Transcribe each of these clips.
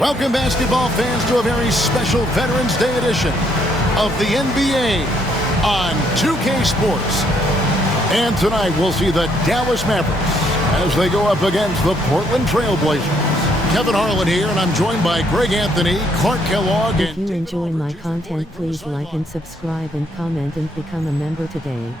Welcome, basketball fans, to a very special Veterans Day edition of the NBA on 2K Sports. And tonight we'll see the Dallas Mavericks as they go up against the Portland Trailblazers. Kevin Harlan here, and I'm joined by Greg Anthony, Clark Kellogg, and... If you enjoy my content, please like and subscribe and comment and become a member today.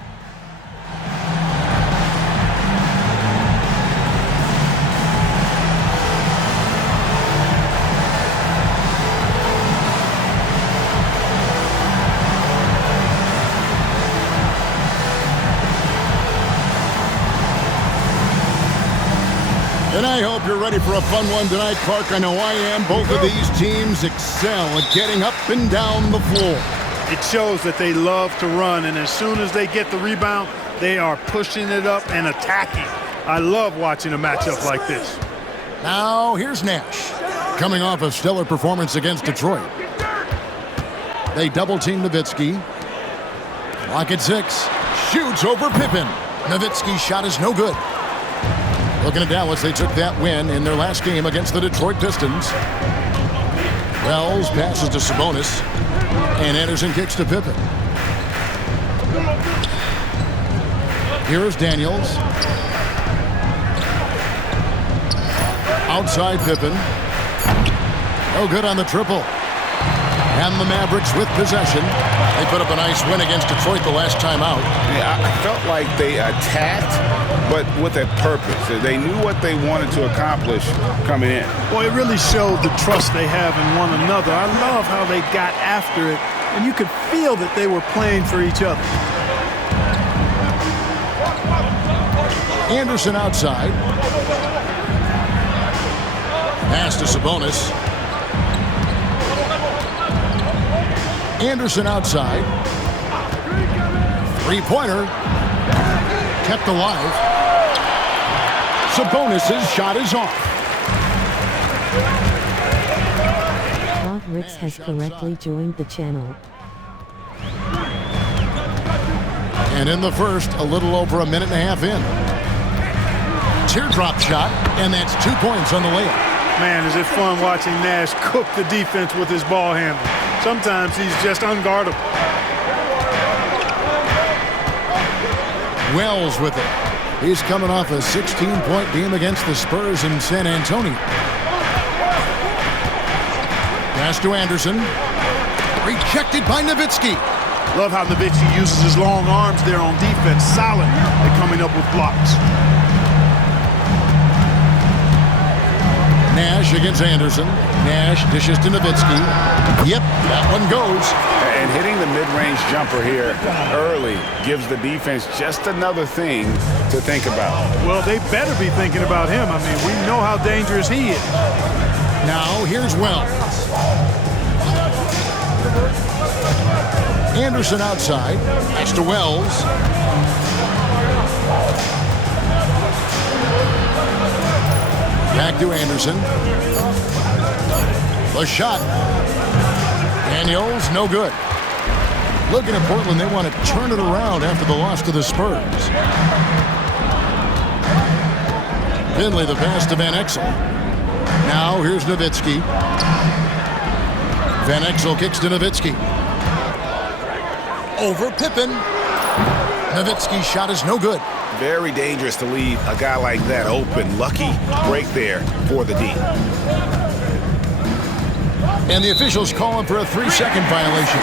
And I hope you're ready for a fun one tonight, Clark. I know I am. Both of these teams excel at getting up and down the floor. It shows that they love to run, and as soon as they get the rebound, they are pushing it up and attacking. I love watching a matchup like this. Now, here's Nash, coming off a stellar performance against Detroit. They double-team Nowitzki. Clock at 6. Shoots over Pippen. Nowitzki's shot is no good. Looking at Dallas, they took that win in their last game against the Detroit Pistons. Wells passes to Sabonis, and Anderson kicks to Pippen. Here's Daniels. Outside Pippen. No good on the triple. And the Mavericks with possession. They put up a nice win against Detroit the last time out. Yeah, I felt like they attacked, but with a purpose. They knew what they wanted to accomplish coming in. Well, it really showed the trust they have in one another. I love how they got after it, and you could feel that they were playing for each other. Anderson outside. Pass to Sabonis. Anderson outside. Three-pointer. Kept alive. Sabonis' shot is off. Bob Ricks has correctly joined the channel. And in the first, a little over a minute and a half in. Teardrop shot, and that's 2 points on the layup. Man, is it fun watching Nash cook the defense with his ball handling. Sometimes he's just unguardable. Wells with it. He's coming off a 16-point game against the Spurs in San Antonio. Pass to Anderson. Rejected by Nowitzki. Love how Nowitzki uses his long arms there on defense. Solid at coming up with blocks. Nash against Anderson. Nash dishes to Nowitzki. Yep, that one goes. And hitting the mid-range jumper here early gives the defense just another thing to think about. Well, they better be thinking about him. I mean, we know how dangerous he is. Now, here's Wells. Anderson outside. Pass to Wells. Back to Anderson. The shot. Daniels, no good. Looking at Portland, they want to turn it around after the loss to the Spurs. Finley, the pass to Van Exel. Now here's Nowitzki. Van Exel kicks to Nowitzki. Over Pippen. Nowitzki's shot is no good. Very dangerous to leave a guy like that open. Lucky break there for the D. And the officials call him for a 3-second violation.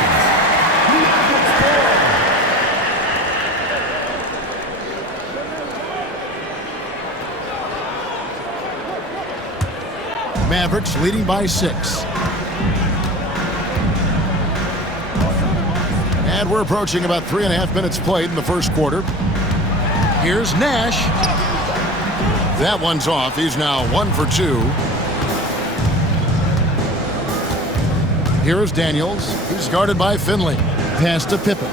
Mavericks leading by 6. And we're approaching about 3.5 minutes played in the first quarter. Here's Nash. That one's off. He's now 1 for 2. Here's Daniels. He's guarded by Finley. Pass to Pippen.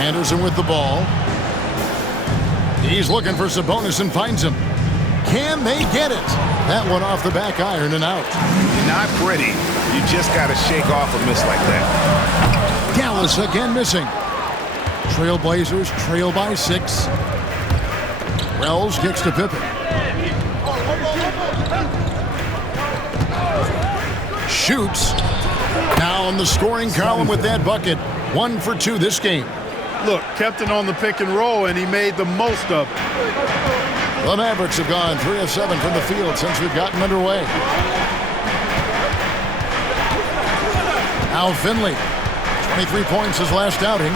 Anderson with the ball. He's looking for Sabonis and finds him. Can they get it? That one off the back iron and out. Not pretty. You just got to shake off a miss like that. Dallas again missing. Trailblazers trail by 6. Wells kicks to Pippen. Shoots. Now in the scoring column with that bucket. 1 for 2 this game. Look, kept it on the pick and roll, and he made the most of it. The Mavericks have gone 3 of 7 from the field since we've gotten underway. Now Finley. 23 points his last outing.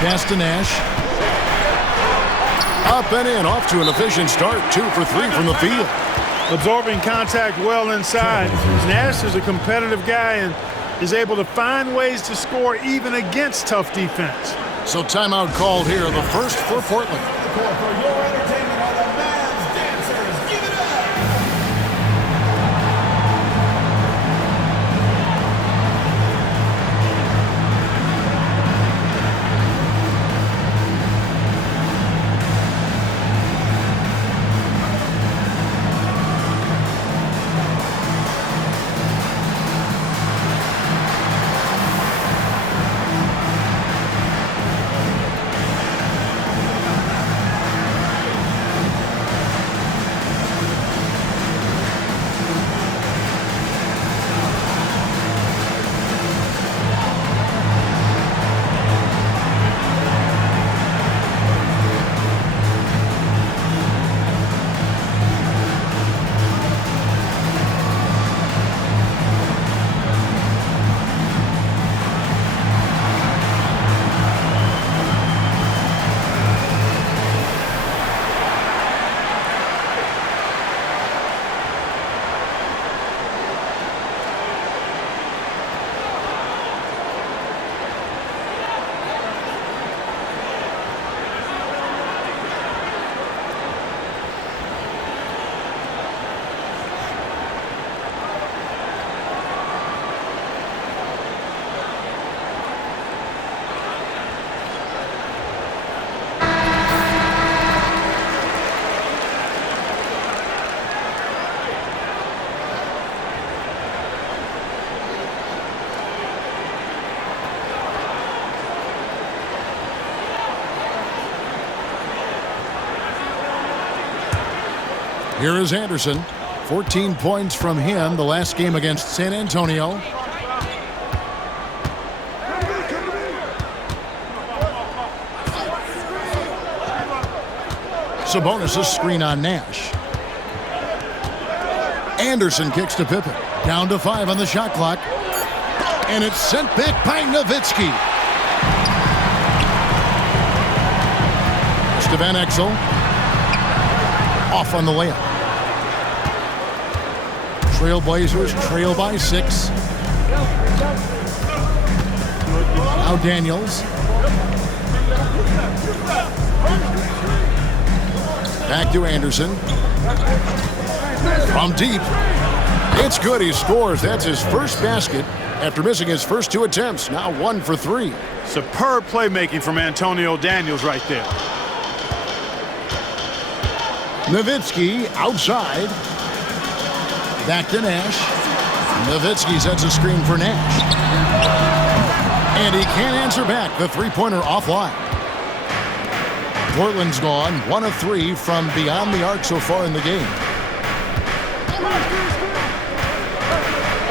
Pass to Nash. Up and in, off to an efficient start. 2 for 3 from the field. Absorbing contact well inside. Nash is a competitive guy and is able to find ways to score even against tough defense. So timeout called here, the first for Portland. Here is Anderson. 14 points from him the last game against San Antonio. Sabonis' screen on Nash. Anderson kicks to Pippen. Down to 5 on the shot clock. And it's sent back by Nowitzki. Van Exel. Off on the layup. Trailblazers trail by 6. Now Daniels. Back to Anderson. From deep. It's good. He scores. That's his first basket after missing his first 2 attempts. Now 1 for 3. Superb playmaking from Antonio Daniels right there. Nowitzki outside. Back to Nash. Nowitzki sets a screen for Nash. And he can't answer back. The three-pointer offline. Portland's gone 1 of 3 from beyond the arc so far in the game.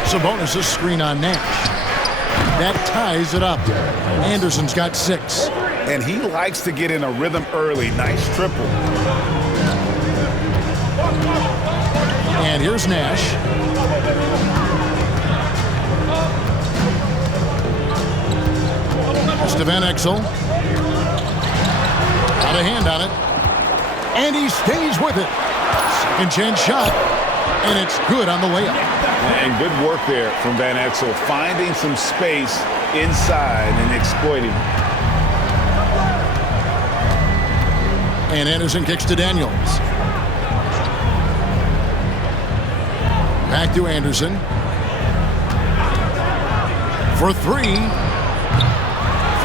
Sabonis' screen on Nash. That ties it up. Anderson's got 6. And he likes to get in a rhythm early. Nice triple. And here's Nash. Van Exel. Got a hand on it. And he stays with it. Second chance shot. And it's good on the layup. And good work there from Van Exel, finding some space inside and exploiting. And Anderson kicks to Daniels. Back to Anderson. For 3.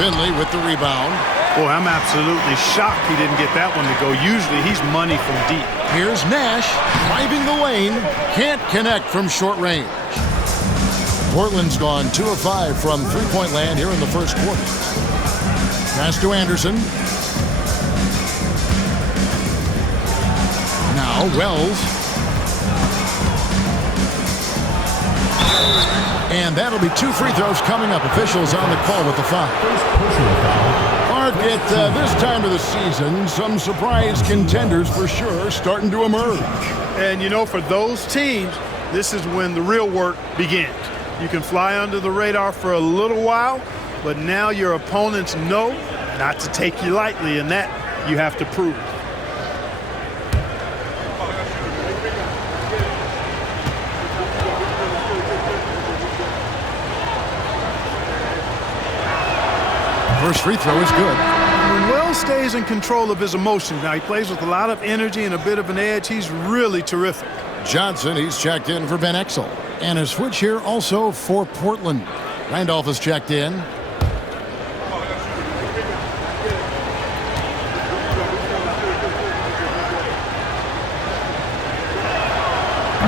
Finley with the rebound. Boy, I'm absolutely shocked he didn't get that one to go. Usually he's money from deep. Here's Nash driving the lane. Can't connect from short range. Portland's gone 2 of 5 from three-point land here in the first quarter. Pass to Anderson. Now Wells. And that'll be 2 free throws coming up. Officials on the call with the foul. Mark, at this time of the season, some surprise contenders for sure starting to emerge. And, you know, for those teams, this is when the real work begins. You can fly under the radar for a little while, but now your opponents know not to take you lightly, and that you have to prove. First free throw is good. When Wells stays in control of his emotions, now he plays with a lot of energy and a bit of an edge. He's really terrific. Johnson, he's checked in for Van Exel. And a switch here also for Portland. Randolph is checked in.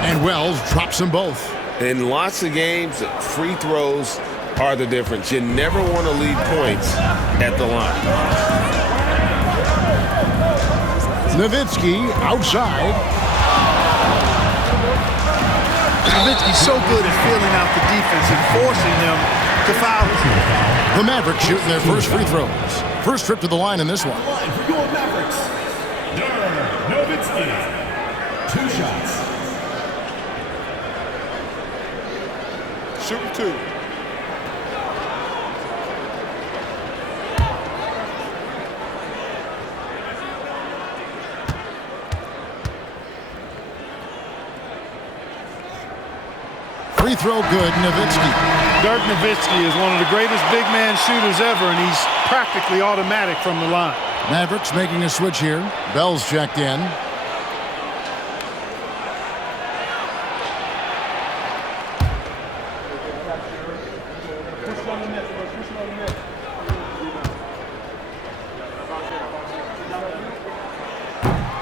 And Wells drops them both. In lots of games, free throws are the difference. You never want to leave points at the line. Nowitzki outside. Nowitzki's so good at filling out the defense and forcing them to foul. The Mavericks shooting their first free throws. First trip to the line in this one. For your Mavericks, Nowitzki. 2 shots. Shoot 2. Free throw good, Nowitzki. Dirk Nowitzki is one of the greatest big man shooters ever, and he's practically automatic from the line. Mavericks making a switch here. Bell's checked in.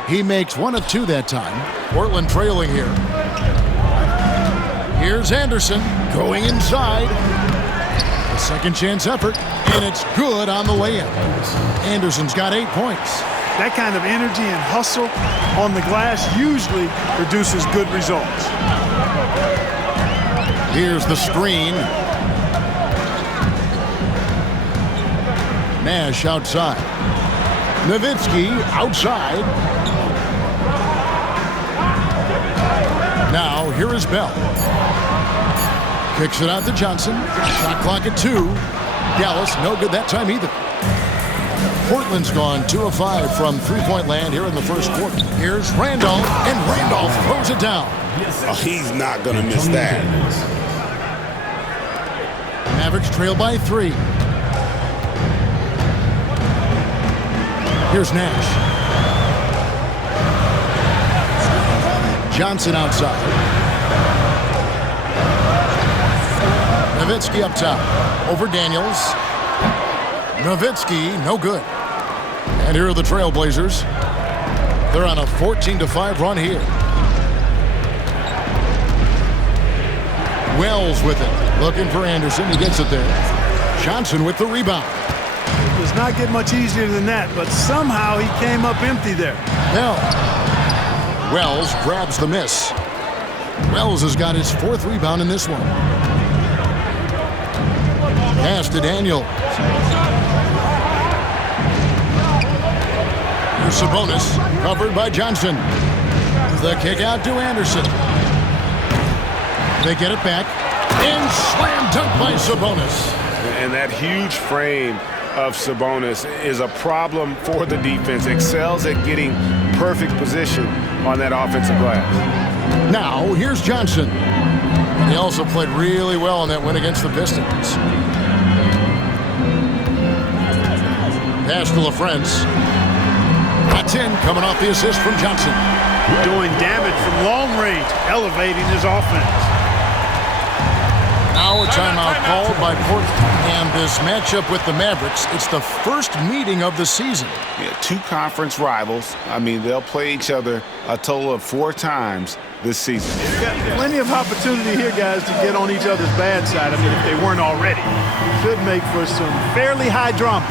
He makes 1 of 2 that time. Portland trailing here. Here's Anderson going inside. A second chance effort, and it's good on the layup. Anderson's got 8 points. That kind of energy and hustle on the glass usually produces good results. Here's the screen. Nash outside. Nowitzki outside. Now, here is Bell. Kicks it out to Johnson. Shot clock at 2. Dallas, no good that time either. Portland's gone 2 of 5 from three-point land here in the first quarter. Here's Randolph, and Randolph throws it down. Oh, he's not going to miss that. Mavericks trail by 3. Here's Nash. Johnson outside. Nowitzki up top. Over Daniels. Nowitzki, no good. And here are the Trailblazers. They're on a 14-5 run here. Wells with it. Looking for Anderson. He gets it there. Johnson with the rebound. It does not get much easier than that, but somehow he came up empty there. Now, Wells grabs the miss. Wells has got his 4th rebound in this one. Pass to Daniel. Here's Sabonis, covered by Johnson. The kick out to Anderson. They get it back. And slam dunk by Sabonis. And that huge frame of Sabonis is a problem for the defense. Excels at getting perfect position on that offensive glass. Now, here's Johnson. He also played really well in that win against the Pistons. Pass to LaFrance. That's in, coming off the assist from Johnson. Doing damage from long range, elevating his offense. Now a timeout called by Portland. And this matchup with the Mavericks, it's the first meeting of the season. Yeah, 2 conference rivals. I mean, they'll play each other a total of 4 times this season. Got plenty of opportunity here, guys, to get on each other's bad side. I mean, if they weren't already. Should make for some fairly high drama.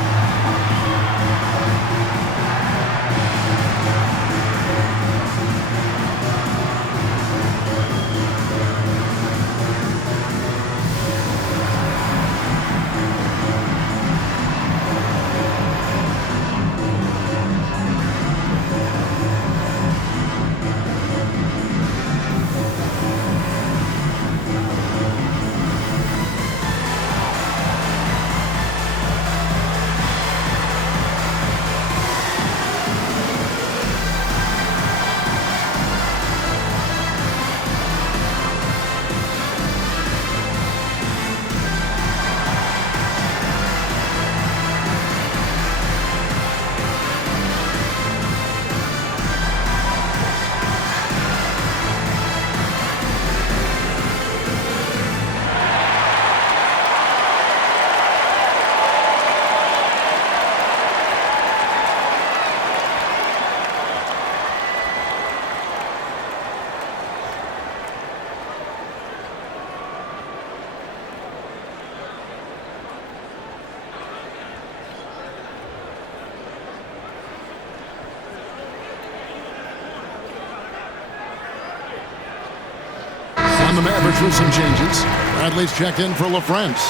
the Mavericks with some changes. Bradley's checked in for LaFrance.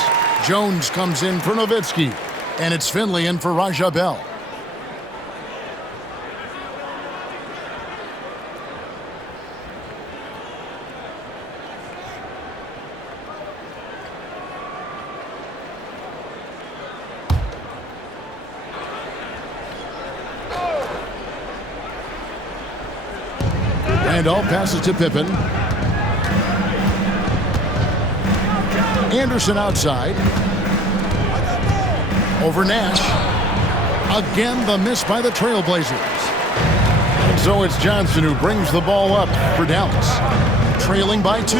Jones comes in for Nowitzki. And it's Finley in for Raja Bell. And all passes to Pippen. Anderson outside. Over Nash. Again, the miss by the Trailblazers. And so it's Johnson who brings the ball up for Dallas. Trailing by 2.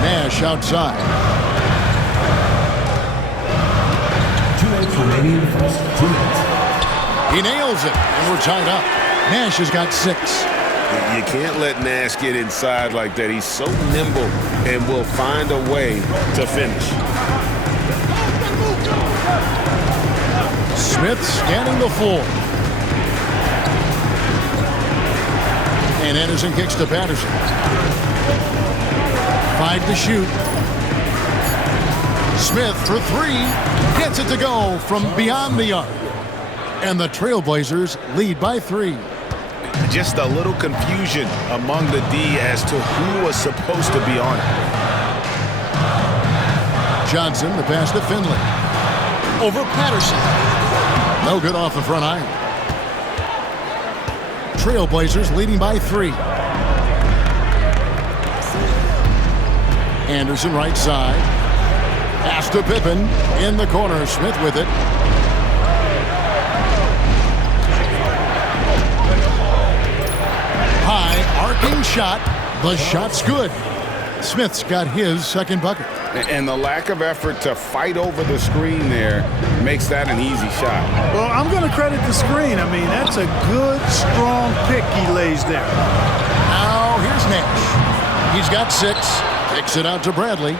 Nash outside. 2 minutes remaining in the first. 2 minutes. He nails it, and we're tied up. Nash has got 6. You can't let Nash get inside like that. He's so nimble and will find a way to finish. Smith scanning the floor. And Anderson kicks to Patterson. 5 to shoot. Smith for 3. Gets it to go from beyond the arc. And the Trailblazers lead by 3. Just a little confusion among the D as to who was supposed to be on it. Johnson, the pass to Finley. Over Patterson. No good off the front iron. Trailblazers leading by 3. Anderson right side. Pass to Pippen. In the corner, Smith with it. High arcing shot. The shot's good. Smith's got his second bucket. And the lack of effort to fight over the screen there makes that an easy shot. Well, I'm going to credit the screen. I mean, that's a good, strong pick he lays there. Now here's Nash. He's got 6. Kicks it out to Bradley.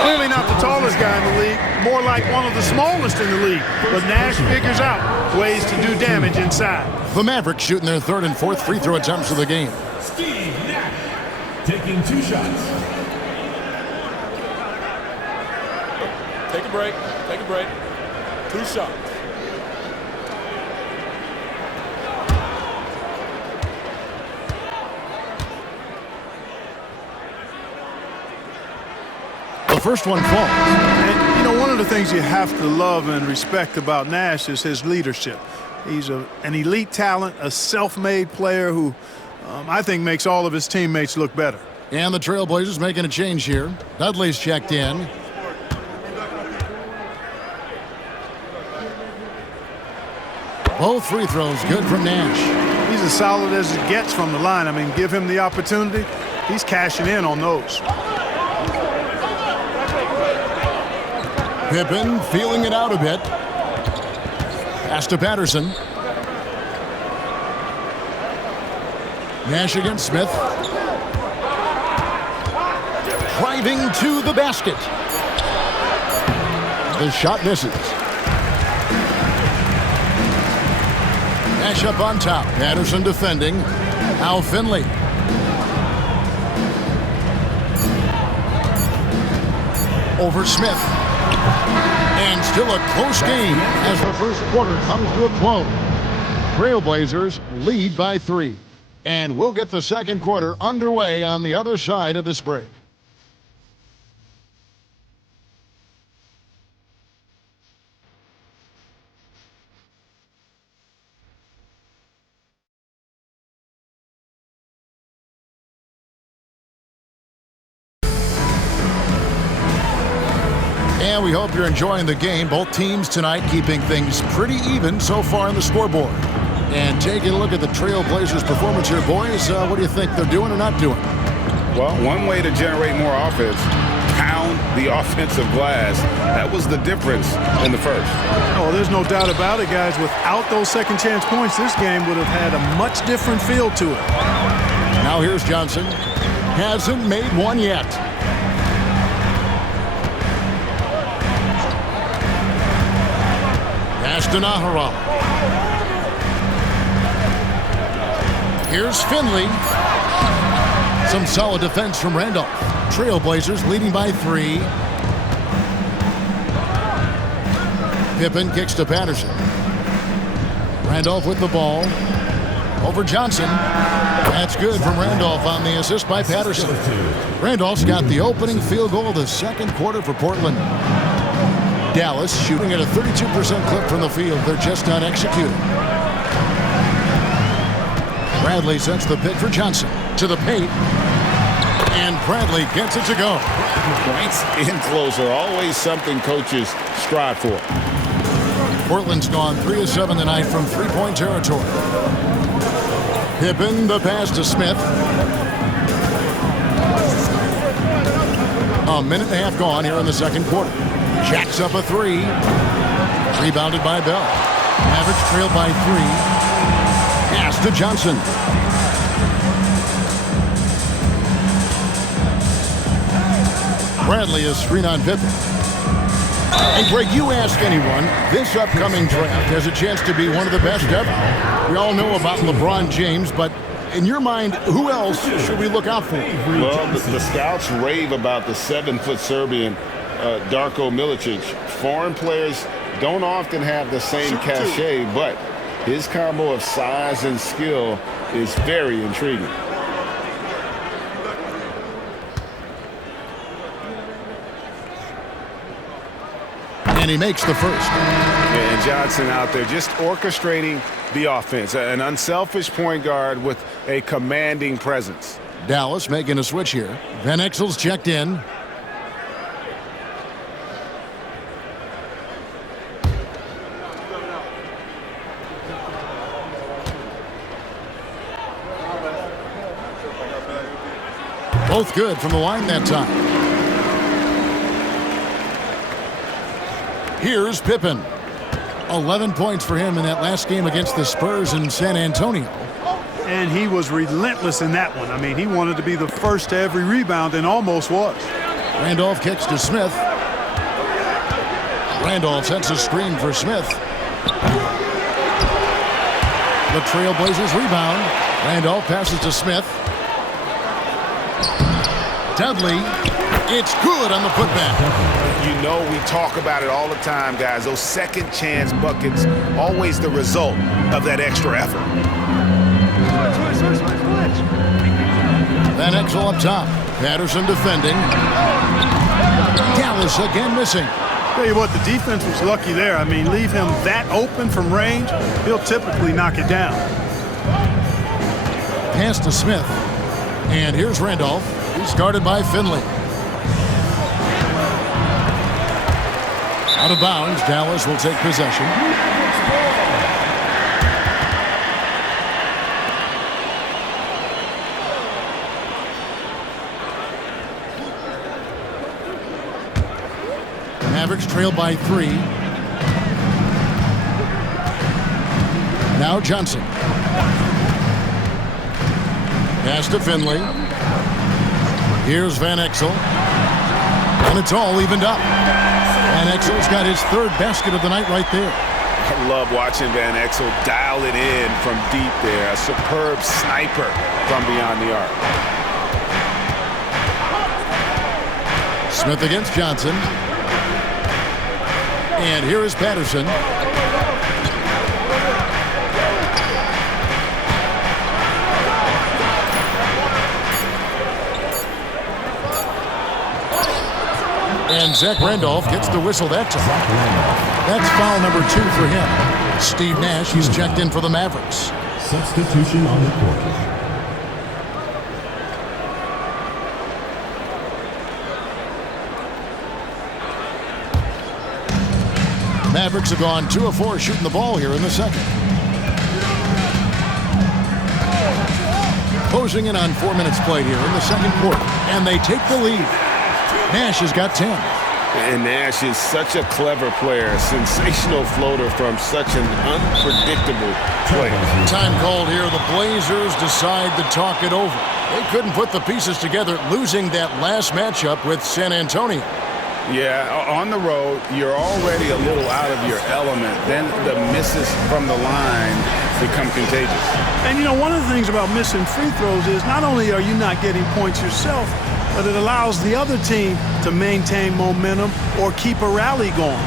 Clearly not the tallest guy in the league, more like one of the smallest in the league. But Nash figures out ways to do damage inside. The Mavericks shooting their 3rd and 4th free throw attempts of the game. Steve Nash taking 2 shots. Take a break. Take a break. 2 shots. The first one falls. And, you know, one of the things you have to love and respect about Nash is his leadership. He's an elite talent, a self-made player who I think makes all of his teammates look better. And the Trailblazers making a change here. Dudley's checked in. Both free throws good from Nash. He's as solid as it gets from the line. I mean, give him the opportunity, he's cashing in on those. Pippen feeling it out a bit. Pass to Patterson. Nash against Smith. Driving to the basket. The shot misses. Nash up on top. Patterson defending. Now Finley. Over Smith. And still a close game as the first quarter comes to a close. Trailblazers lead by 3. And we'll get the second quarter underway on the other side of this break. And we hope you're enjoying the game. Both teams tonight keeping things pretty even so far on the scoreboard. And taking a look at the Trailblazers' performance here, boys, what do you think they're doing or not doing? Well, one way to generate more offense, pound the offensive glass. That was the difference in the first. Oh, there's no doubt about it, guys. Without those second chance points, this game would have had a much different feel to it. Now here's Johnson. Hasn't made one yet. Pass to Naharal. Here's Finley. Some solid defense from Randolph. Trailblazers leading by 3. Pippen kicks to Patterson. Randolph with the ball. Over Johnson. That's good from Randolph on the assist by Patterson. Randolph's got the opening field goal of the second quarter for Portland. Dallas shooting at a 32% clip from the field. They're just not executing. Bradley sets the pick for Johnson. To the paint. And Bradley gets it to go. Points in closer, always something coaches strive for. Portland's gone 3 of 7 tonight from three-point territory. Pippen, the pass to Smith. A minute and a half gone here in the second quarter. Jacks up a 3. Rebounded by Bell. Mavericks trailed by 3. Pass to Johnson. Bradley is screen on Pippen. And Greg, you ask anyone, this upcoming draft has a chance to be one of the best ever. We all know about LeBron James, but in your mind, who else should we look out for? Well, the scouts rave about the 7-foot Serbian, Darko Milicic. Foreign players don't often have the same cachet, but his combo of size and skill is very intriguing. And he makes the first. And Johnson out there just orchestrating the offense. An unselfish point guard with a commanding presence. Dallas making a switch here. Van Exel's checked in. Both good from the line that time. Here's Pippen. 11 points for him in that last game against the Spurs in San Antonio. And he was relentless in that one. I mean, he wanted to be the first to every rebound and almost was. Randolph kicks to Smith. Randolph sets a screen for Smith. The Trailblazers rebound. Randolph passes to Smith. Dudley. It's good on the putback. You know we talk about it all the time, guys. Those second chance buckets, always the result of that extra effort. Van Exel up top. Patterson defending. Dallas again missing. Tell you what, the defense was lucky there. I mean, leave him that open from range, he'll typically knock it down. Pass to Smith. And here's Randolph. He's guarded by Finley. Out of bounds, Dallas will take possession. Mavericks trail by 3. Now Johnson. Pass to Finley. Here's Van Exel. And it's all evened up. Van Exel's got his third basket of the night right there. I love watching Van Exel dial it in from deep there. A superb sniper from beyond the arc. Smith against Johnson. And here is Patterson. And Zach Randolph gets the whistle that time. That's foul number 2 for him. Steve Nash, he's checked in for the Mavericks. Substitution on the court. Mavericks have gone 2 of 4 shooting the ball here in the second. Closing in on 4 minutes played here in the second quarter. And they take the lead. Nash has got 10. And Nash is such a clever player, a sensational floater from such an unpredictable player. Time called here. The Blazers decide to talk it over. They couldn't put the pieces together, losing that last matchup with San Antonio. Yeah, on the road, you're already a little out of your element. Then the misses from the line become contagious. And, you know, one of the things about missing free throws is not only are you not getting points yourself, but it allows the other team to maintain momentum or keep a rally going.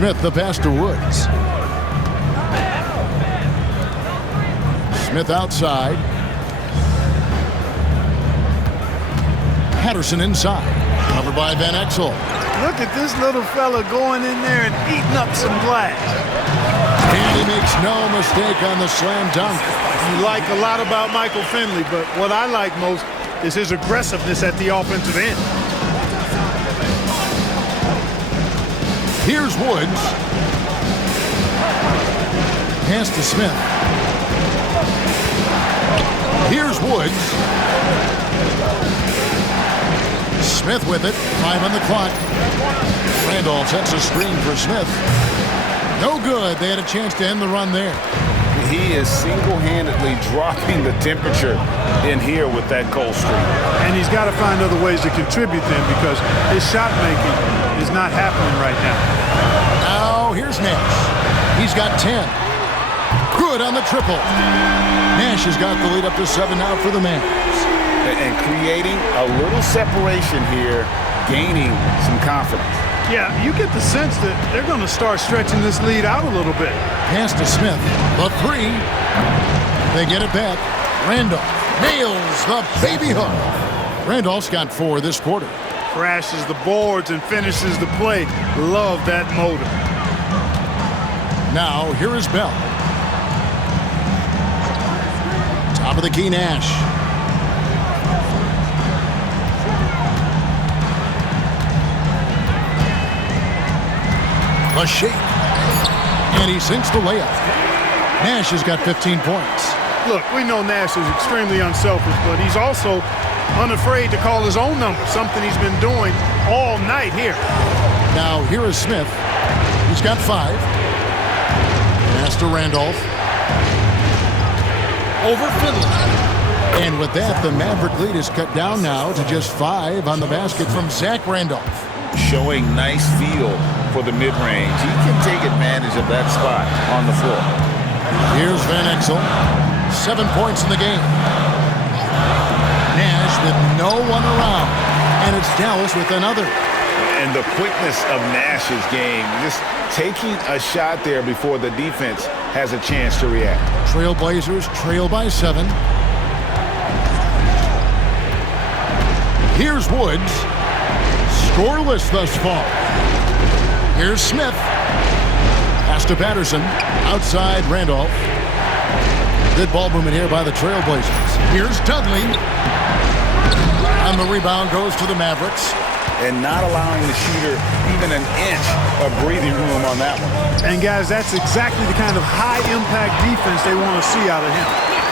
Smith, the pass to Woods. Smith outside. Patterson inside. Covered by Van Exel. Look at this little fella going in there and eating up some glass. And he makes no mistake on the slam dunk. You like a lot about Michael Finley, but what I like most is his aggressiveness at the offensive end. Here's Woods. Pass to Smith. Here's Woods. Smith with it. 5 on the clock. Randolph sets a screen for Smith. No good. They had a chance to end the run there. He is single-handedly dropping the temperature in here with that cold streak. And he's got to find other ways to contribute then, because his shot making is not happening right now. Now here's Nash. He's got 10. Good on the triple. Nash has got the lead up to 7 now for the Mavs. And creating a little separation here, gaining some confidence. Yeah, you get the sense that they're going to start stretching this lead out a little bit. Pass to Smith. The 3. They get it back. Randolph nails the baby hook. Randolph's got 4 this quarter. Crashes the boards and finishes the play. Love that motor. Now, here is Bell. Top of the key, Nash. A shake. And he sinks the layup. Nash has got 15 points. Look, we know Nash is extremely unselfish, but he's also unafraid to call his own number, something he's been doing all night here. Now, here is Smith. He's got 5. Pass to Randolph. Over Finley. And with that, the Maverick lead is cut down now to just 5 on the basket from Zach Randolph. Showing nice feel for the mid-range. He can take advantage of that spot on the floor. Here's Van Exel. 7 points in the game. Nash with no one around. And it's Dallas with another. And the quickness of Nash's game, just taking a shot there before the defense has a chance to react. Trailblazers trail by 7. Here's Woods. Scoreless thus far. Here's Smith. Pass to Patterson. Outside Randolph. Good ball movement here by the Trailblazers. Here's Dudley. And the rebound goes to the Mavericks. and not allowing the shooter even an inch of breathing room on that one. And, guys, that's exactly the kind of high-impact defense they want to see out of him.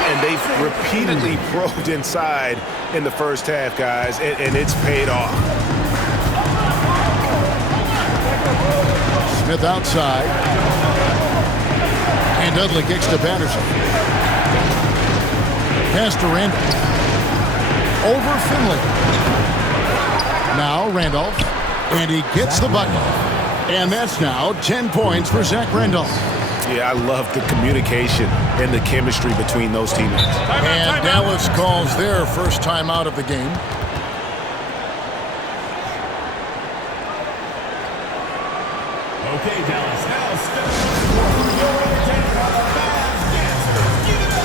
And they've repeatedly probed inside in the first half, guys, and it's paid off. Smith outside. And Dudley kicks to Patterson. Pass to Randolph. Over Finley. Now Randolph. And he gets the bucket. And that's now 10 points for Zach Randolph. Yeah, I love the communication and the chemistry between those teammates. And Dallas calls their first time out of the game. Okay, Dallas, now step forward. Your take on the Mavs dancer. Give it up.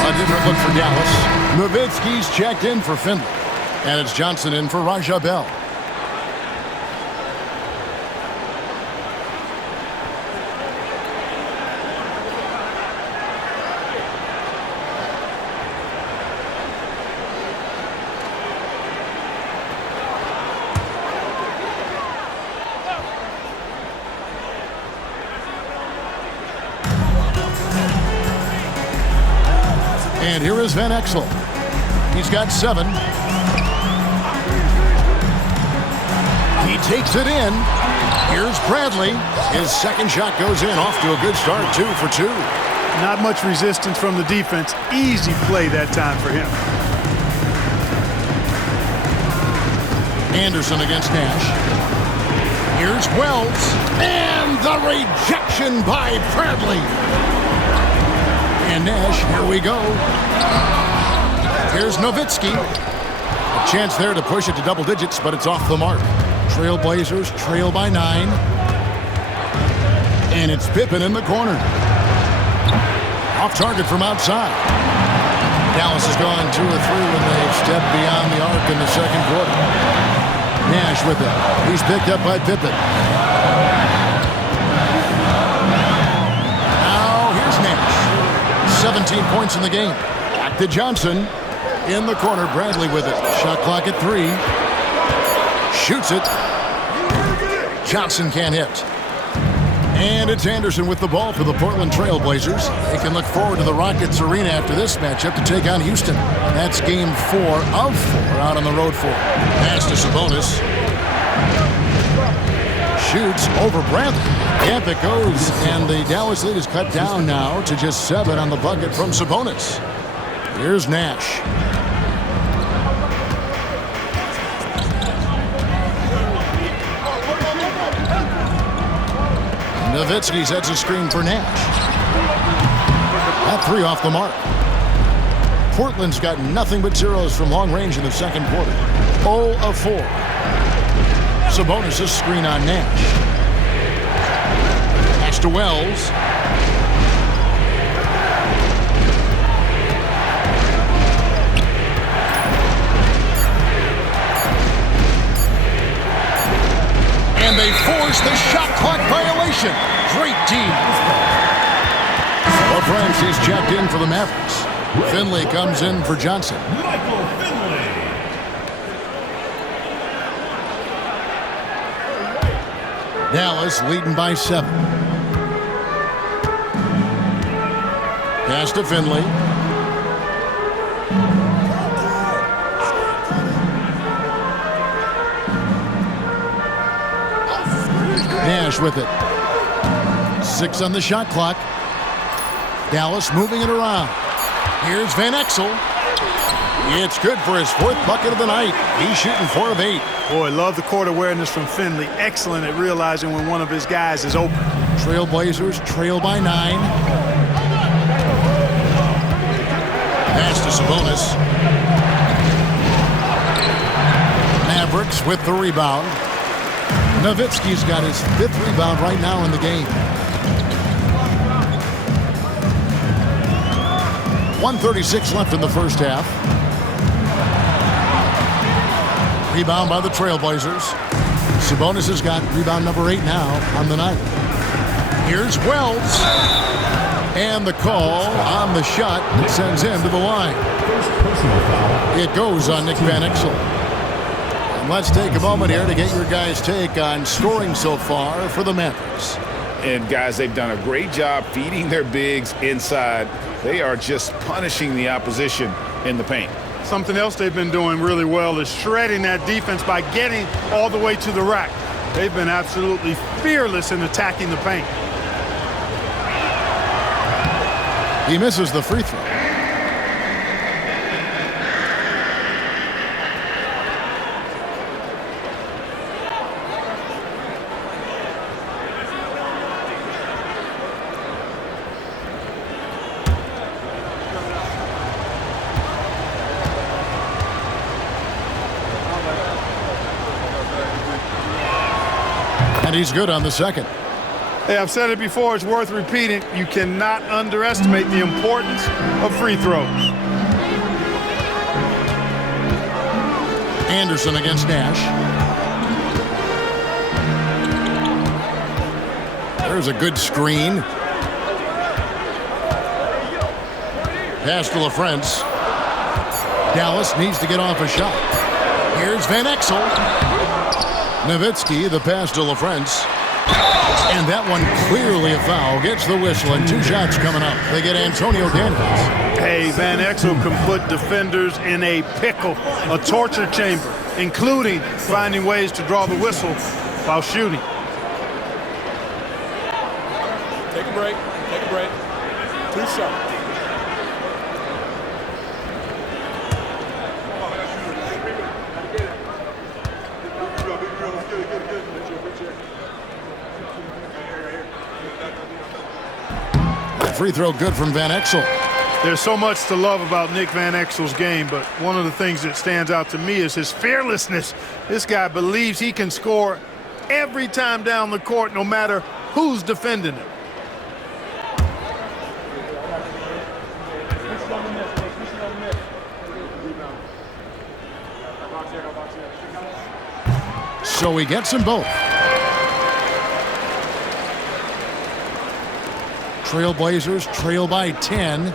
A different look for Dallas. Nowitzki's checked in for Finley. And it's Johnson in for Raja Bell. And here is Van Exel. He's got 7. He takes it in. Here's Bradley. His second shot goes in. Off to a good start, 2 for 2. Not much resistance from the defense. Easy play that time for him. Anderson against Nash. Here's Wells. And the rejection by Bradley. And Nash, here we go. Here's Nowitzki. A chance there to push it to double digits, but it's off the mark. Trailblazers trail by 9. And it's Pippen in the corner. Off target from outside. Dallas has gone 2 or 3 when they've stepped beyond the arc in the second quarter. Nash with it. He's picked up by Pippen. Now here's Nash. 17 points in the game. Back to Johnson. In the corner, Bradley with it. Shot clock at 3. Shoots it. Johnson can't hit. And it's Anderson with the ball for the Portland Trailblazers. They can look forward to the Rockets Arena after this matchup to take on Houston. That's game 4 of 4 out on the road for. Pass to Sabonis. Shoots over Bradley. Yep, it goes. And the Dallas lead is cut down now to just 7 on the bucket from Sabonis. Here's Nash. Nowitzki sets a screen for Nash. That 3 off the mark. Portland's got nothing but zeros from long range in the second quarter. 0 of 4. Sabonis' screen on Nash. Pass to Wells. And they force the shot clock violation. celebration. Great D. LaFrance, he's checked in for the Mavericks. Finley comes in for Johnson. Michael Finley. Dallas leading by 7. Pass to Finley. Nash with it. 6 on the shot clock. Dallas moving it around. Here's Van Exel. It's good for his 4th bucket of the night. He's shooting 4 of 8. Boy, love the court awareness from Finley. Excellent at realizing when one of his guys is open. Trailblazers trail by 9. Pass to Sabonis. Mavericks with the rebound. Nowitzki's got his 5th rebound right now in the game. 1:36 left in the first half. Rebound by the Trailblazers. Sabonis has got rebound number 8 now on the night. Here's Wells. And the call on the shot that sends him to the line. It goes on Nick Van Exel. And let's take a moment here to get your guys' take on scoring so far for the Mavericks. And guys, they've done a great job feeding their bigs inside. They are just punishing the opposition in the paint. Something else they've been doing really well is shredding that defense by getting all the way to the rack. They've been absolutely fearless in attacking the paint. He misses the free throw. And he's good on the second. Hey, I've said it before, it's worth repeating. You cannot underestimate the importance of free throws. Anderson against Nash. There's a good screen. Pass to LaFrance. Dallas needs to get off a shot. Here's Van Exel. Nowitzki, the pass to LaFrance. And that one clearly a foul. Gets the whistle and 2 shots coming up. They get Antonio Daniels. Hey, Van Exel can put defenders in a pickle, a torture chamber, including finding ways to draw the whistle while shooting. Take a break. Take a break. 2 shots. Free throw good from Van Exel. There's so much to love about Nick Van Exel's game, but one of the things that stands out to me is his fearlessness. This guy believes he can score every time down the court, no matter who's defending him. So he gets them both. Trailblazers trail by 10.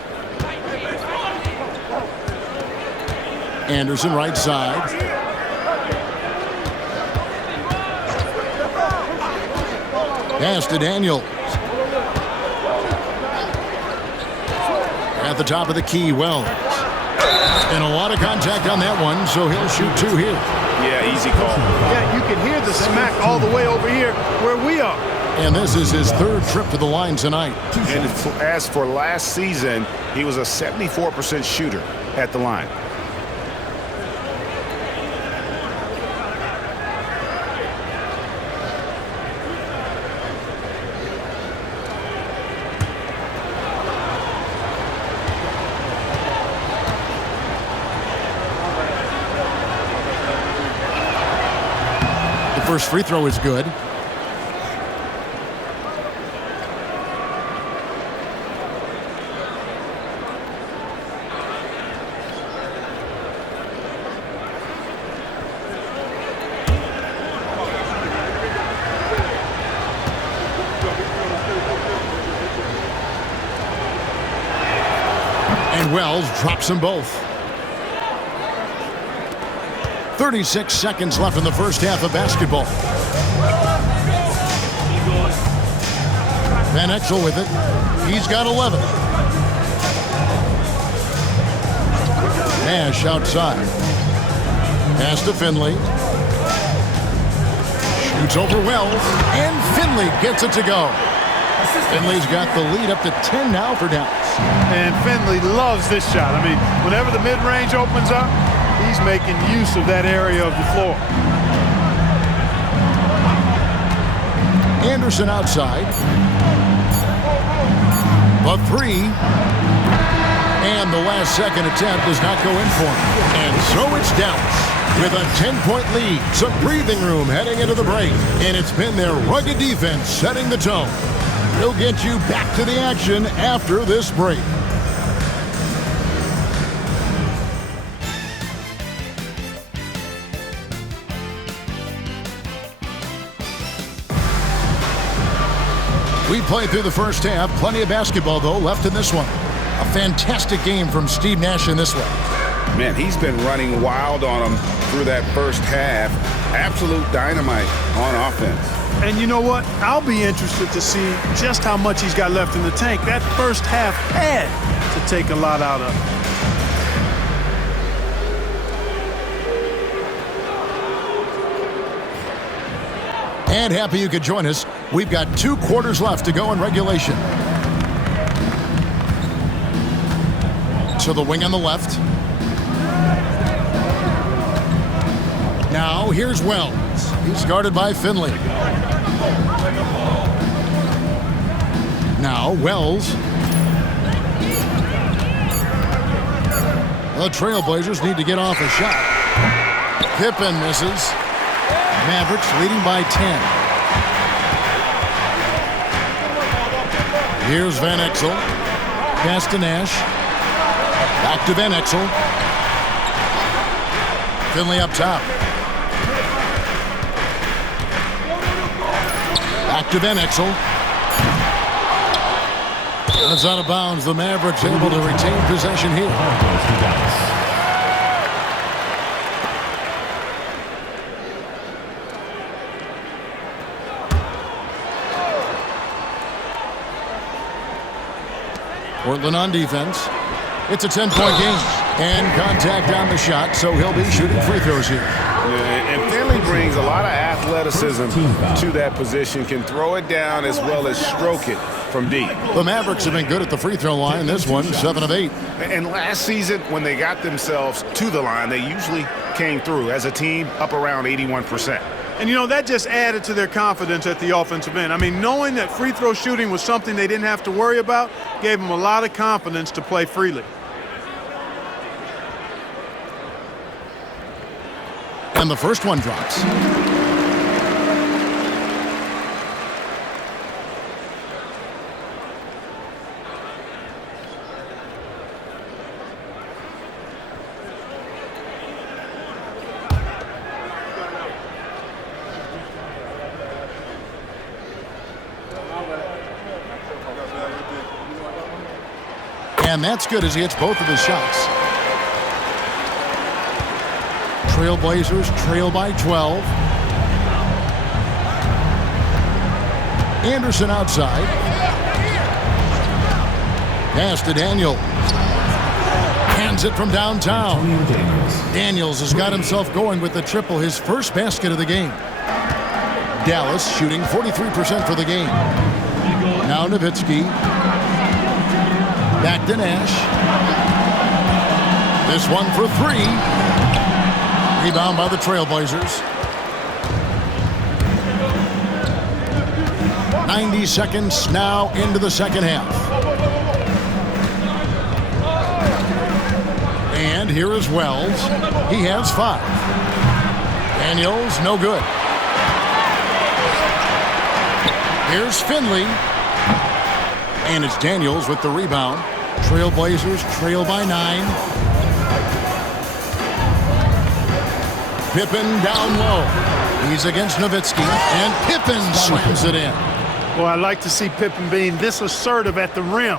Anderson right side. Pass to Daniels. At the top of the key, Wells. And a lot of contact on that one, so he'll shoot 2 here. Yeah, easy call. Yeah, you can hear the smack all the way over here where we are. And this is his 3rd trip to the line tonight. And as for last season, he was a 74% shooter at the line. The first free throw is good. And Wells drops them both. 36 seconds left in the first half of basketball. Van Exel with it. He's got 11. Nash outside. Pass to Finley. Shoots over Wells. And Finley gets it to go. Finley's got the lead up to 10 now for Dallas. And Finley loves this shot. I mean, whenever the mid-range opens up, he's making use of that area of the floor. Anderson outside. A three. And the last second attempt does not go in for him. And so it's Dallas with a 10-point lead. Some breathing room heading into the break. And it's been their rugged defense setting the tone. We'll get you back to the action after this break. We played through the first half. Plenty of basketball, though, left in this one. A fantastic game from Steve Nash in this one. Man, he's been running wild on them through that first half. Absolute dynamite on offense. And you know what? I'll be interested to see just how much he's got left in the tank. That first half had to take a lot out of him. And happy you could join us. We've got 2 quarters left to go in regulation. To the wing on the left. Now here's Wells. He's guarded by Finley. Now Wells. The Trailblazers need to get off a shot. Pippen misses. Mavericks leading by 10. Here's Van Exel. Pass to Nash. Back to Van Exel. Finley up top. Back to Van Exel. That's out of bounds. The Mavericks able to retain possession here. Portland on defense. It's a 10-point game. And contact on the shot, so he'll be shooting free throws here. Yeah, and Finley brings a lot of athleticism to that position, can throw it down as well as stroke it from deep. The Mavericks have been good at the free throw line. This one, 7 of 8. And last season, when they got themselves to the line, they usually came through as a team up around 81%. And, you know, that just added to their confidence at the offensive end. I mean, knowing that free throw shooting was something they didn't have to worry about gave them a lot of confidence to play freely. And the first one drops. And that's good as he hits both of his shots. Trailblazers trail by 12. Anderson outside. Pass to Daniel. Hands it from downtown. Daniels has got himself going with the triple, his first basket of the game. Dallas shooting 43% for the game. Now Nowitzki. Back to Nash. This one for 3. Rebound by the Trailblazers. 90 seconds now into the second half. And here is Wells. He has 5. Daniels, no good. Here's Finley. And it's Daniels with the rebound. Trailblazers trail by 9. Pippen down low. He's against Nowitzki, and Pippen slams it in. Well, I like to see Pippen being this assertive at the rim.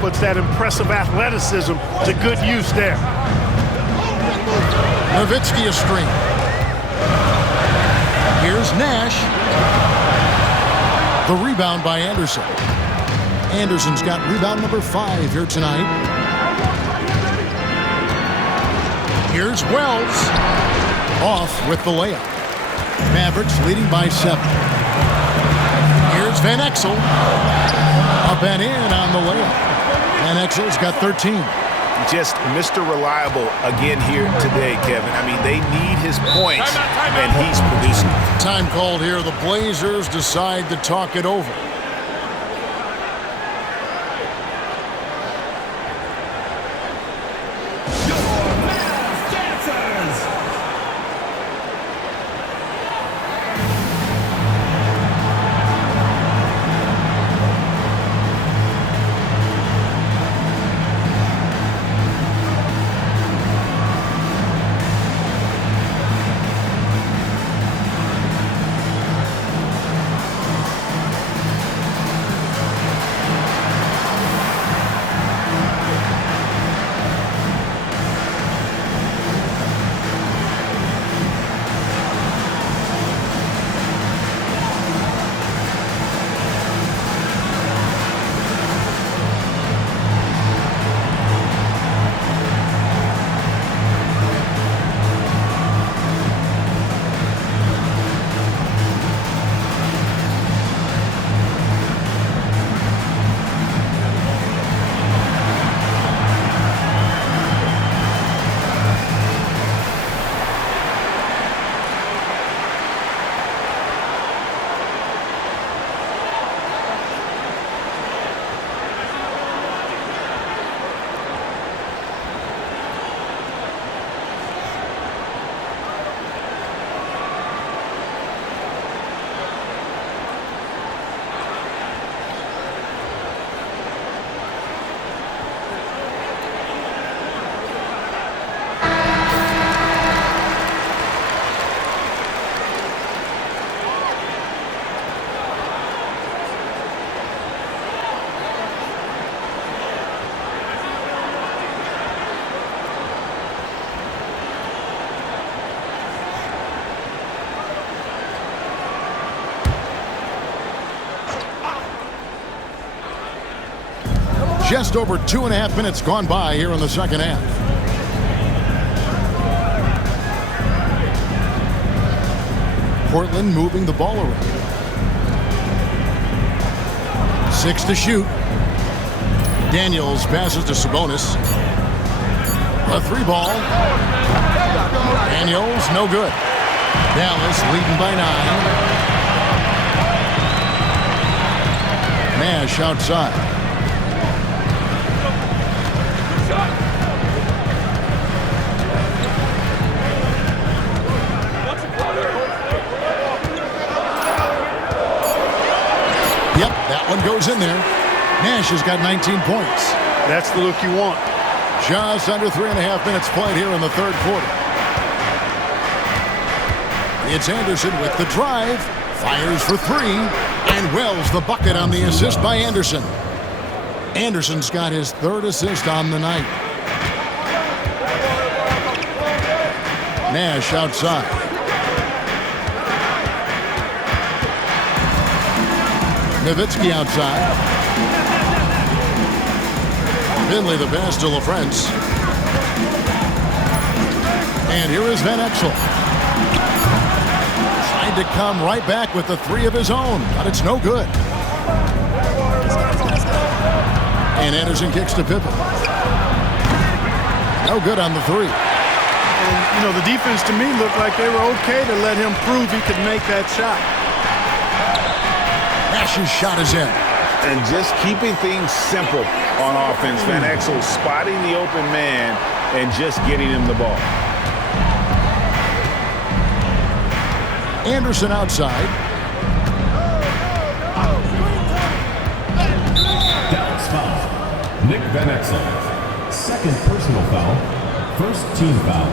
puts that impressive athleticism to good use there. Nowitzki a screen. Here's Nash. The rebound by Anderson. Anderson's got rebound number 5 here tonight. Here's Wells. Off with the layup. Mavericks leading by 7. Here's Van Exel. Up and in on the layup. Van Exel's got 13. Just Mr. Reliable again here today, Kevin. I mean, they need his points, and he's producing. Time called here. The Blazers decide to talk it over. Just over 2.5 minutes gone by here in the second half. Portland moving the ball around. 6 to shoot. Daniels passes to Sabonis. A 3-ball. Daniels, no good. Dallas leading by 9. Nash outside. Yep, that one goes in there. Nash has got 19 points. That's the look you want. Just under 3.5 minutes played here in the third quarter. It's Anderson with the drive. Fires for 3. And Wells the bucket on the assist by Anderson. Anderson's got his 3rd assist on the night. Nash outside. Nowitzki outside. Finley the pass to LaFrance. And here is Van Exel. Trying to come right back with the 3 of his own, but it's no good. And Anderson kicks to Pippen. No good on the 3. And, you know, the defense to me looked like they were okay to let him prove he could make that shot. Nash's shot is in. And just keeping things simple on offense. Van Exel spotting the open man and just getting him the ball. Anderson outside. Dallas foul. Nick Van Exel. 2nd personal foul. 1st team foul.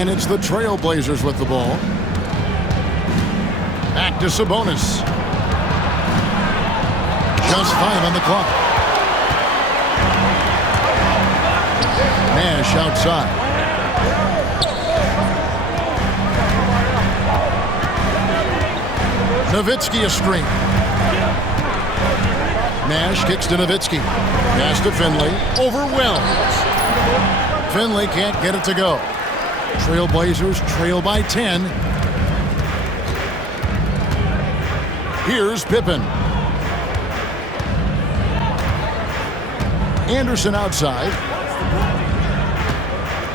And it's the Trailblazers with the ball. Back to Sabonis. Just 5 on the clock. Nash outside. Nowitzki a screen. Nash kicks to Nowitzki. Pass to Finley. Overwhelmed. Finley can't get it to go. Trailblazers trail by 10. Here's Pippen. Anderson outside.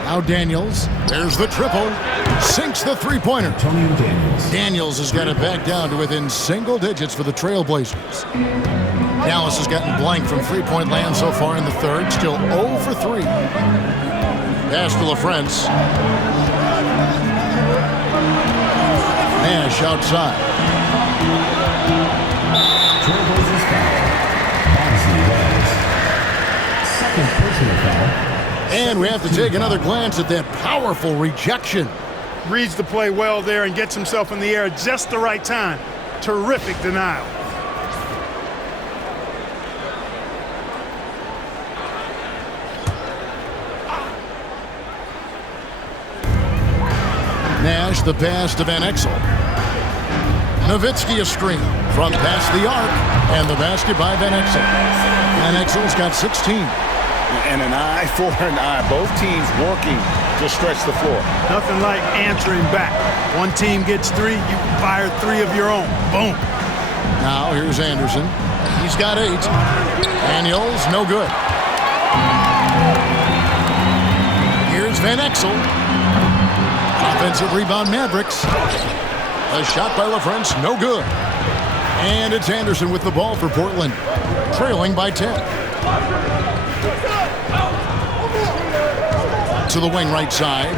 Now Daniels. There's the triple. Sinks the three-pointer. Daniels has got it back down to within single digits for the Trailblazers. Dallas has gotten blank from three-point land so far in the third. Still 0 for 3. Pass to LaFrance. Nash outside. Trailblazers foul. Second personal foul. And we have to take another glance at that powerful rejection. Reads the play well there and gets himself in the air at just the right time. Terrific denial. Nash the pass to Van Exel. Nowitzki a screen from past the arc, and the basket by Van Exel. Van Exel's got 16. And an eye for an eye. Both teams working to stretch the floor. Nothing like answering back. One team gets 3, you fire 3 of your own. Boom. Now here's Anderson. He's got 8. Daniels, no good. Here's Van Exel. Offensive rebound Mavericks. A shot by LaFrance, no good. And it's Anderson with the ball for Portland, trailing by 10. To the wing right side.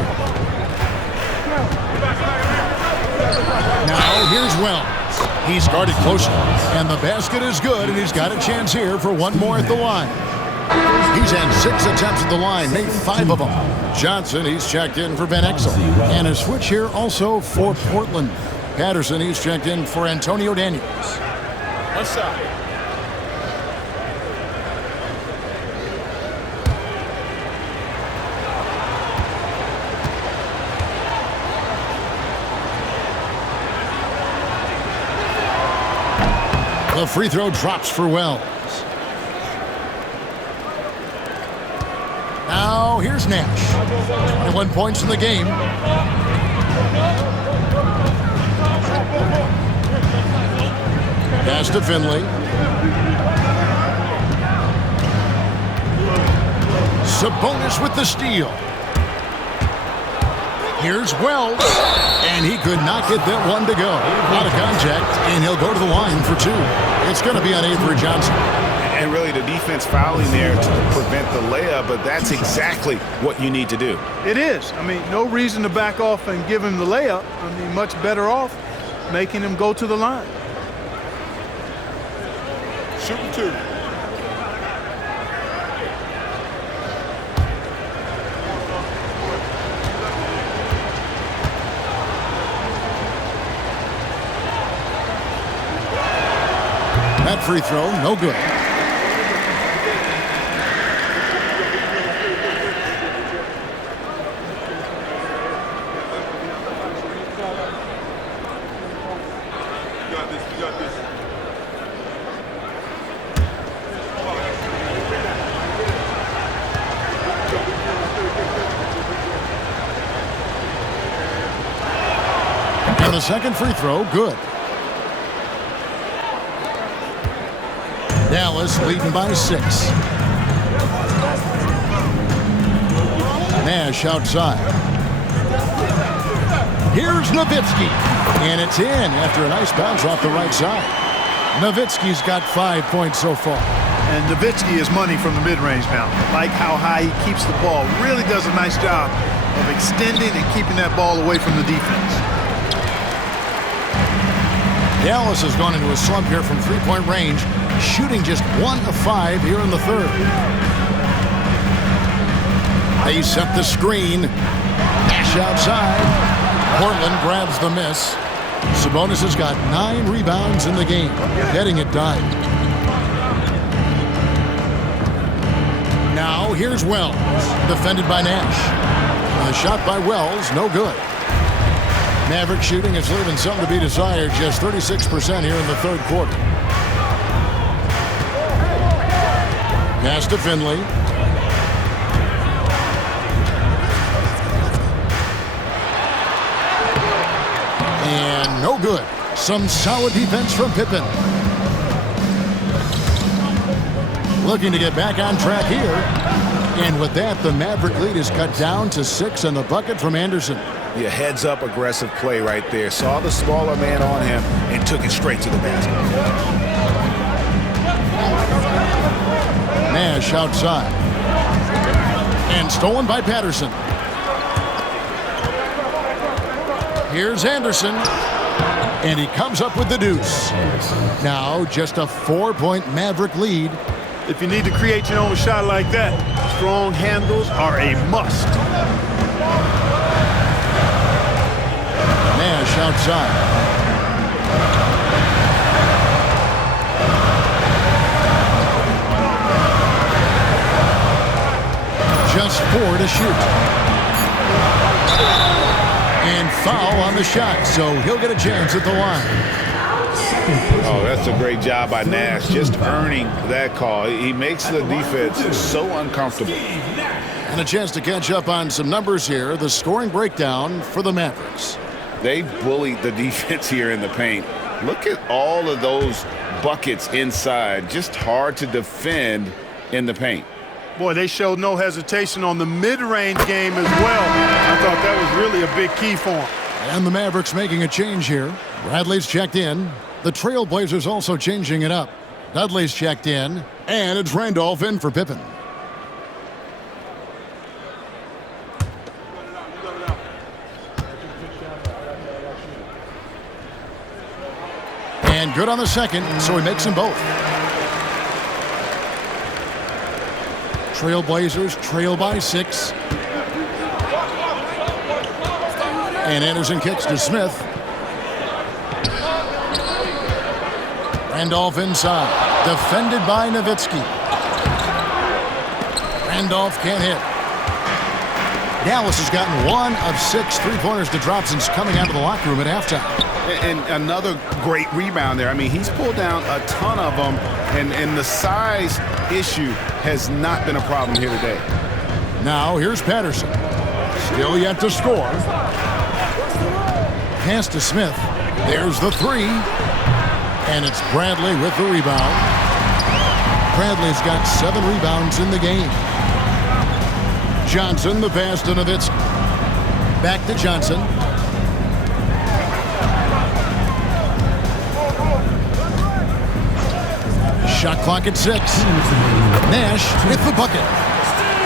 Now here's Wells. He's guarded closely, and the basket is good, and he's got a chance here for one more at the line. He's had 6 attempts at the line, made 5 of them. Johnson, he's checked in for Van Exel. And a switch here also for Portland. Patterson, he's checked in for Antonio Daniels. Left side. The free throw drops for Wells. Now here's Nash. 21 points in the game. Pass to Finley. Sabonis with the steal. Here's Wells. And he could not get that one to go. Out of contact, and he'll go to the line for 2. It's going to be on Avery Johnson. And really the defense fouling there to prevent the layup, but that's exactly what you need to do. It is. I mean, no reason to back off and give him the layup. I mean, much better off making him go to the line. Shooting 2. That free throw, no good. You got this. And the second free throw, good. Dallas leading by 6. Nash outside. Here's Nowitzki. And it's in after a nice bounce off the right side. Nowitzki's got 5 points so far. And Nowitzki is money from the mid-range now. Like how high he keeps the ball. Really does a nice job of extending and keeping that ball away from the defense. Dallas has gone into a slump here from three-point range, shooting just 1 of 5 here in the third. They set the screen. Dash outside. Portland grabs the miss. Sabonis has got 9 rebounds in the game, getting it done. Now here's Wells, defended by Nash. The shot by Wells, no good. Maverick shooting is leaving something to be desired, just 36% here in the third quarter. Pass to Finley. And no good. Some solid defense from Pippen. Looking to get back on track here. And with that, the Maverick lead is cut down to 6 and the bucket from Anderson. Yeah, heads-up aggressive play right there. Saw the smaller man on him and took it straight to the basket. Nash outside. And stolen by Patterson. Here's Anderson. And he comes up with the deuce. Now just a 4-point Maverick lead. If you need to create your own shot like that, strong handles are a must. Nash outside. Just 4 to shoot. And foul on the shot, so he'll get a chance at the line. Oh, that's a great job by Nash, just earning that call. He makes the defense so uncomfortable. And a chance to catch up on some numbers here. The scoring breakdown for the Mavericks. They bullied the defense here in the paint. Look at all of those buckets inside. Just hard to defend in the paint. Boy, they showed no hesitation on the mid-range game as well. I thought that was really a big key for them. And the Mavericks making a change here. Bradley's checked in. The Trailblazers also changing it up. Dudley's checked in. And it's Randolph in for Pippen. And good on the second, so he makes them both. Trailblazers trail by 6. And Anderson kicks to Smith. Randolph inside. Defended by Nowitzki. Randolph can't hit. Dallas has gotten 1 of 6 3-pointers to drop since coming out of the locker room at halftime. And another great rebound there. I mean, he's pulled down a ton of them, and the size issue has not been a problem here today. Now here's Patterson. Still yet to score. Pass to Smith. There's the 3. And it's Bradley with the rebound. Bradley's got 7 rebounds in the game. Johnson, the pass to Nowitzki. Back to Johnson. Shot clock at 6. Nash with the bucket.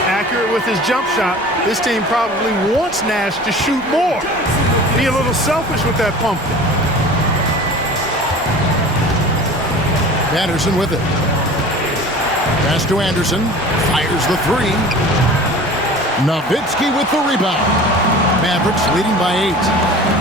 Accurate with his jump shot. This team probably wants Nash to shoot more. Be a little selfish with that pump. Patterson with it. Pass to Anderson. Fires the 3. Nowitzki with the rebound. Mavericks leading by 8.